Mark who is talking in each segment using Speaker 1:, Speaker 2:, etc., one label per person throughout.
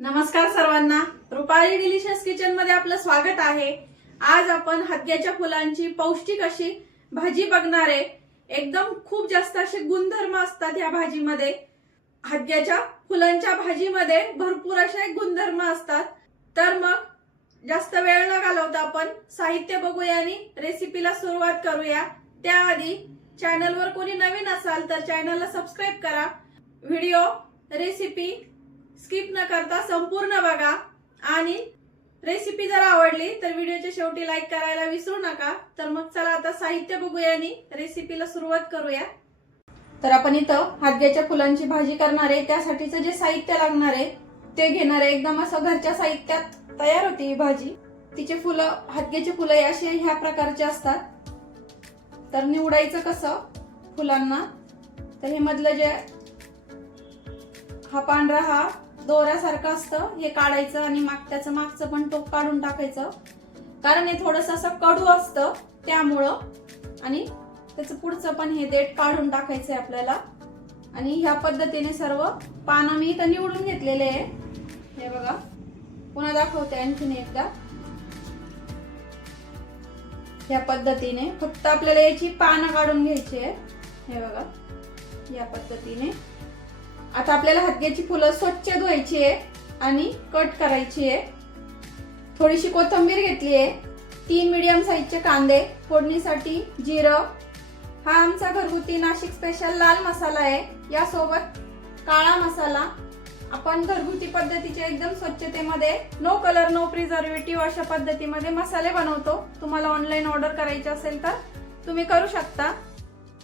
Speaker 1: नमस्कार सर्वांना. रुपाली डिलिशियस किचनमध्ये आपलं स्वागत आहे. आज आपण हदग्याच्या फुलांची पौष्टिक अशी भाजी बघणार. आहे एकदम खूप जास्त असे गुणधर्म असतात या भाजीमध्ये. हदग्याच्या फुलांच्या भाजीमध्ये भरपूर असे गुणधर्म असतात. तर मग जास्त वेळ न घालवता आपण साहित्य बघूया आणि रेसिपीला सुरुवात करूया. त्याआधी चॅनलवर कोणी नवीन असाल तर चॅनलला सबस्क्राईब करा. व्हिडिओ रेसिपी स्किप न करता संपूर्ण बघा. आणि रेसिपी जर आवडली तर व्हिडिओच्या शेवटी लाईक करायला विसरू नका. तर मग चला आता साहित्य बघूया आणि रेसिपीला सुरुवात करूया. तर आपण इथं हादग्याच्या फुलांची भाजी करणार आहे. त्यासाठीचं जे साहित्य लागणार आहे ते घेणार आहे. एकदम असं घरच्या साहित्यात तयार होती ही भाजी. तिचे फुलं हादग्याची फुलं अशी ह्या प्रकारचे असतात. तर निवडायचं कसं? फुलांना. तर हे मधलं जे हा पांढरा हा दोऱ्यासारखं असतं. हे काढायचं आणि माग त्याचं मागचं पण टोक काढून टाकायचं. कारण हे थोडस असं कडू असतं त्यामुळं. आणि त्याचं पुढचं पण हे देठ काढून टाकायचंय आपल्याला. आणि ह्या पद्धतीने सर्व पानं मी इथं निवडून घेतलेले आहे. हे बघा. पुन्हा दाखवते आणखीन एकदा. या पद्धतीने फक्त आपल्याला याची पानं काढून घ्यायची आहे. हे बघा. या पद्धतीने. आता आपल्याला हदग्याची फुलं स्वच्छ धुवायची आहे आणि कट करायची आहे. थोडीशी कोथिंबीर घेतली आहे. तीन मिडियम साईजचे कांदे फोडणीसाठी जिरं. हा आमचा घरगुती नाशिक स्पेशल लाल मसाला आहे. यासोबत काळा मसाला. आपण घरगुती पद्धतीच्या एकदम स्वच्छतेमध्ये नो कलर नो प्रिझर्वेटिव्ह अशा पद्धतीमध्ये मसाले बनवतो. तुम्हाला ऑनलाईन ऑर्डर करायचे असेल तर तुम्ही करू शकता.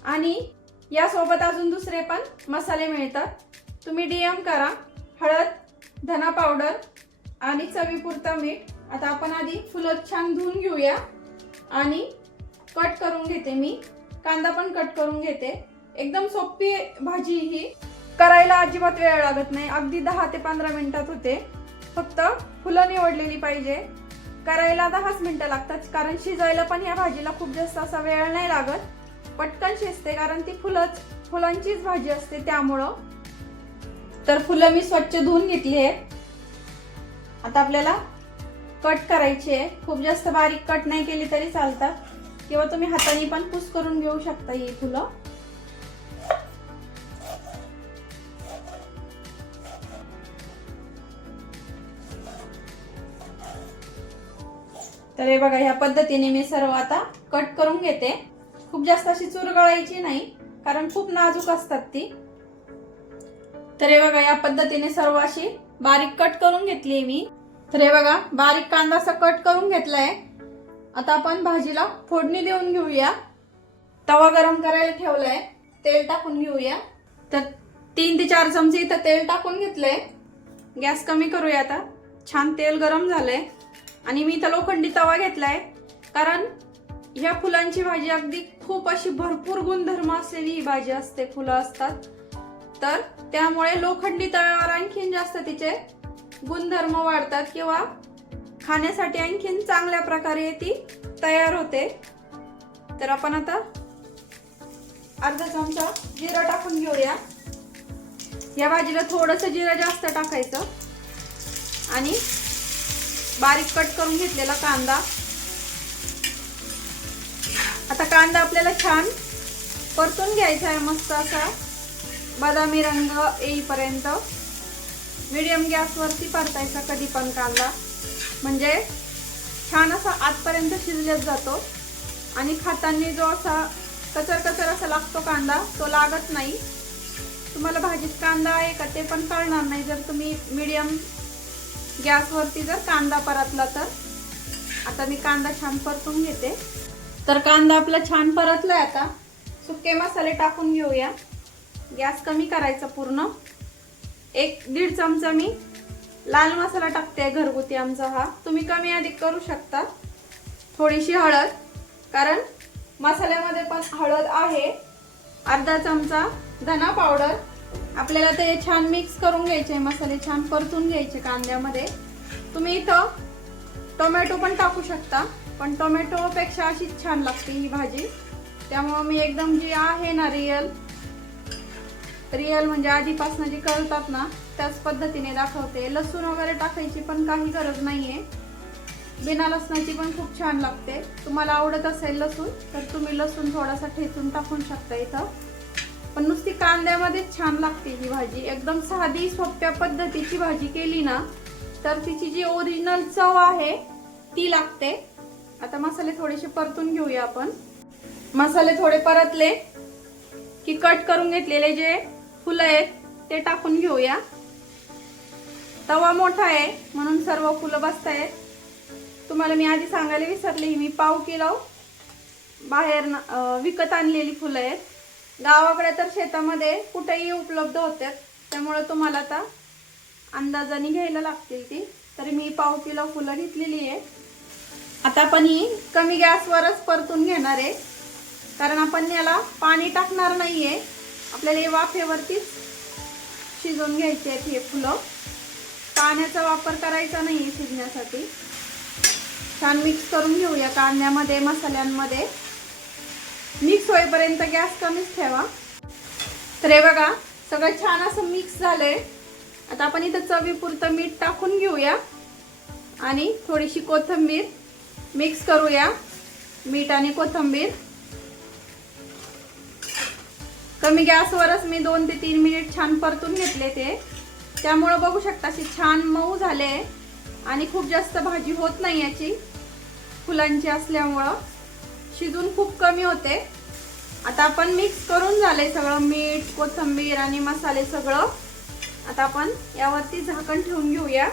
Speaker 1: आणि यासोबत अजून दुसरे पण मसाले मिळतात. तुम्ही डीएम करा. हळद धना पावडर आणि चवीपुरता मीठ. आता आपण आधी फुलं छान धुवून घेऊया. आणि कट करून घेते मी. कांदा पण कट करून घेते. एकदम सोपी भाजी ही. करायला अजिबात वेळ लागत नाही. अगदी दहा ते पंधरा मिनिटात होते. फक्त फुलं निवडलेली पाहिजे. करायला दहाच मिनिटं लागतात. कारण शिजायला पण या भाजीला खूप जास्त असा वेळ नाही लागत. पटकन शिजते कारण ती फुलंच फुलांचीच भाजी असते त्यामुळं. तर फुलं मी स्वच्छ धुवून घेतली आहे आता आपल्याला कट करायची आहे. खूप जास्त बारीक कट नाही केली तरी चालतात किंवा तुम्ही हाताने पण पूस करून घेऊ शकता ही फुलं. तर हे बघा ह्या पद्धतीने मी सर्व आता कट करून घेते. खूप जास्त अशी चुरगळायची नाही कारण खूप नाजूक असतात ती. तर हे बघा या पद्धतीने सर्व अशी बारीक कट करून घेतली मी. तर हे बघा बारीक कांदा असा कट करून घेतलाय. आता आपण भाजीला फोडणी देऊन घेऊया. तवा गरम करायला ठेवलाय तेल टाकून घेऊया. तर तीन ते चार चमचे इथं तेल टाकून घेतलंय. गॅस कमी करूया आता. छान तेल गरम झालंय. आणि मी इथं लोखंडी तवा घेतलाय कारण ह्या फुलांची भाजी अगदी खूप अशी भरपूर गुणधर्म असलेली ही भाजी असते फुलं असतात. तर त्यामुळे लोखंडी तव्यावर आणखीन जास्त तिचे गुणधर्म वाढतात किंवा खाण्यासाठी आणखीन चांगल्या प्रकारे ती तयार होते. तर आपण आता अर्धा चमचा जिरा टाकून घेऊया. या भाजीला थोडंसं जिरं जास्त टाकायचं. आणि बारीक कट करून घेतलेला कांदा आता कांदा आपल्याला छान परतून घ्यायचा आहे मस्त असा. बदामी रंग येईपर्यंत. मिडियम गॅसवरती परतायचा कधी पण कांदा. म्हणजे छान असा आतपर्यंत शिजल्यात जातो. आणि खाताना जो असा कचर कचर असा लागतो कांदा तो लागत नाही. तुम्हाला भाजीत कांदा आहे का ते पण कळणार नाही. जर तुम्ही मीडियम गॅसवरती जर कांदा परतला तर. आता मी कांदा छान परतून घेते. तर कांदा आपला छान परतलाय आता. सुके मसाले टाकून घेऊया. गॅस कमी करायचा पूर्ण. एक दीड चमचा मी लाल मसाला टाकते घरगुती आमचा हा. तुम्ही कमी अधिक करू शकता. थोडीशी हळद कारण मसाल्यामध्ये पण हळद आहे. अर्धा चमचा धना पावडर. आपल्याला ते छान मिक्स करून घ्यायचे मसाले छान परतून घ्यायचे कांद्यामध्ये. तुम्ही इथं टोमॅटो पण टाकू शकता. पण टोमॅटोपेक्षा अशीच छान लागते ही भाजी. त्यामुळं मी एकदम जी आहे ना रिअल रिअल म्हणजे आधीपासून जी करतात ना त्याच पद्धतीने दाखवते. लसूण वगैरे टाकायची पण काही गरज नाहीये. बिना लसणाची पण खूप छान लागते. तुम्हाला आवडत असेल लसूण तर तुम्ही लसूण थोडासा ठेचून टाकून शकता इथं. पण नुसती कांद्यामध्येच छान लागते ही भाजी. एकदम साधी सोप्या पद्धतीची भाजी केली ना तर तिची जी ओरिजिनल चव आहे ती लागते. आता मसाले थोडेसे परतून घेऊया आपण. मसाले थोडे परतले की कट करून घेतलेले जे फुलं आहेत ते टाकून घेऊया. तवा मोठा आहे म्हणून सर्व फुलं बसतायत. तुम्हाला मी आधी सांगायला विसरले मी पाव किलो बाहेर विकत आणलेली फुलं आहेत. गावाकडे तर शेतामध्ये कुठेही उपलब्ध होतात त्यामुळे तुम्हाला आता अंदाजाने घ्यायला लागतील ती. तरी मी पाव किलो फुलं घेतलेली आहे आता आपण ही कमी गॅसवरच परतून घेणार आहे. कारण आपण याला पाणी टाकणार नाही आहे आपल्याला हे वाफेवरतीच शिजवून घ्यायचे आहेत हे फुलं. पाण्याचा वापर करायचा नाही आहे शिजण्यासाठी. छान मिक्स करून घेऊया कांद्यामध्ये मसाल्यांमध्ये. मिक्स होईपर्यंत गॅस कमीच ठेवा. तर हे बघा सगळं छान असं मिक्स झालंय. आता आपण इथं चवीपुरतं मीठ टाकून घेऊया. आणि थोडीशी कोथिंबीर मिक्स करूया मीठ आणि कोथिंबीर. कमी गॅसवरच मी दोन ते तीन मिनिट छान परतून घेतले ते. त्यामुळं बघू शकता अशी छान मऊ झाले. आणि खूप जास्त भाजी होत नाही याची. फुलांची असल्यामुळं. शिजून खूप कमी होते. आता आपण मिक्स करून झाले सगळं मीठ कोथिंबीर आणि मसाले सगळं. आता आपण यावरती झाकण ठेवून घेऊया.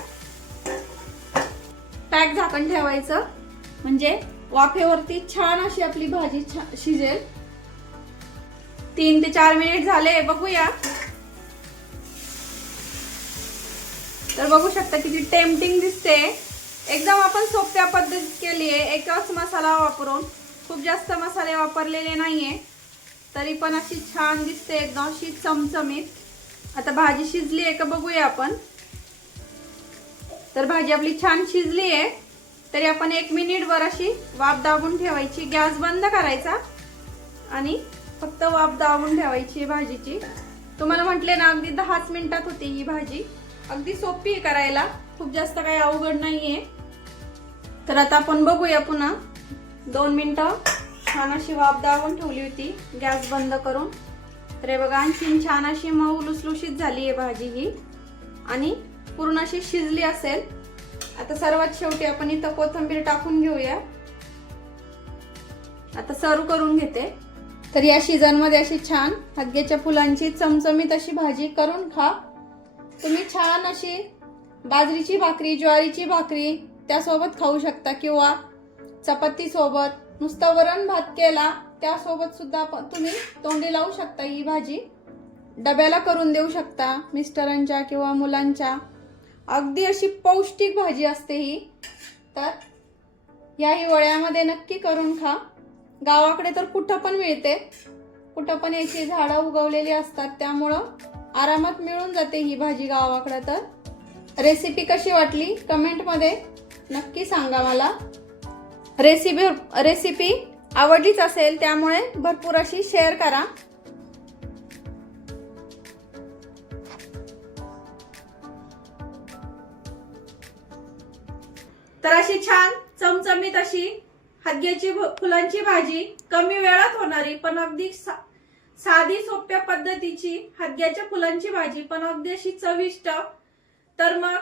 Speaker 1: पॅक झाकण ठेवायचं. म्हणजे वाफेवरती छान अशी आपली भाजी शिजेल. तीन ते चार मिनिट झाले बघूया. तर बघू शकता किती टेम्पटिंग दिसते. एकदम आपण सोप्या पद्धतीत केली आहे. एकच मसाला वापरून खूप जास्त मसाले वापरलेले नाहीये. तरी पण अशी छान दिसते एकदम अशी चमचमीत. आता भाजी शिजली आहे का बघूया आपण. तर भाजी आपली छान शिजली आहे. तरी आपण एक मिनिटभर अशी वाफ दाबून ठेवायची. गॅस बंद करायचा आणि फक्त वाफ दाबून ठेवायची आहे भाजीची. तुम्हाला म्हटले ना अगदी दहाच मिनिटात होती ही भाजी. अगदी सोपी आहे करायला. खूप जास्त काही अवघड नाही आहे तर आता आपण बघूया पुन्हा. दोन मिनटं छान अशी वाफ दाबून ठेवली होती. गॅस बंद करून. तर हे बघा आणखी छान अशी मऊ लुसलुशीत झाली आहे भाजी ही. आणि पूर्ण अशी शिजली असेल. आता सर्वात शेवटी आपण इथं कोथिंबीर टाकून घेऊया. आता सर्व करून घेते. तर या सीझनमध्ये अशी छान हदग्याच्या फुलांची चमचमीत अशी भाजी करून खा. तुम्ही छान अशी बाजरीची भाकरी ज्वारीची भाकरी त्यासोबत खाऊ शकता किंवा चपातीसोबत. नुसतं वरण भात केला त्यासोबत सुद्धा तुम्ही तोंडी लावू शकता ही भाजी. डब्याला करून देऊ शकता मिस्टरांच्या किंवा मुलांच्या. अगदी अशी पौष्टिक भाजी असते ही. तर या हिवाळ्यामध्ये नक्की करून खा. गावाकडे तर कुठं पण मिळते. कुठं पण याची झाडं उगवलेली असतात त्यामुळं आरामात मिळून जाते ही भाजी गावाकडे तर. रेसिपी कशी वाटली? कमेंटमध्ये नक्की सांगा मला. रेसिपी रेसिपी आवडलीच असेल त्यामुळे भरपूर अशी शेअर करा. तर अशी छान चमचमीत अशी हदग्याची फुलांची भाजी कमी वेळात होणारी पण अगदी सा- साधी सोप्या पद्धतीची हदग्याच्या फुलांची भाजी पण अगदी अशी चविष्ट. तर मग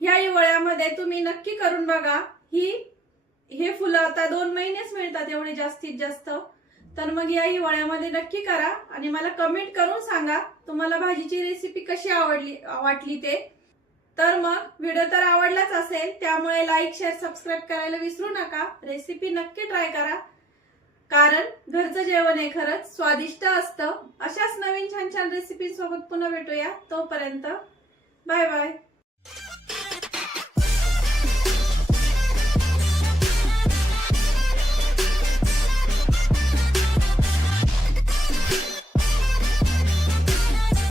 Speaker 1: ह्या हिवाळ्यामध्ये तुम्ही नक्की करून बघा. ही हे फुलं आता दोन महिनेच मिळतात एवढे जास्तीत जास्त. तर मग या हिवाळ्यामध्ये नक्की करा आणि मला कमेंट करून सांगा तुम्हाला भाजीची रेसिपी कशी आवडली वाटली ते. तर मग व्हिडिओ तर आवडलाच असेल त्यामुळे लाईक शेअर सबस्क्राईब करायला विसरू नका. रेसिपी नक्की ट्राय करा. कारण घरचं जेवण हे खरंच स्वादिष्ट असतं. अशाच नवीन छान छान रेसिपी सोबत पुन्हा भेटूया. तोपर्यंत बाय बाय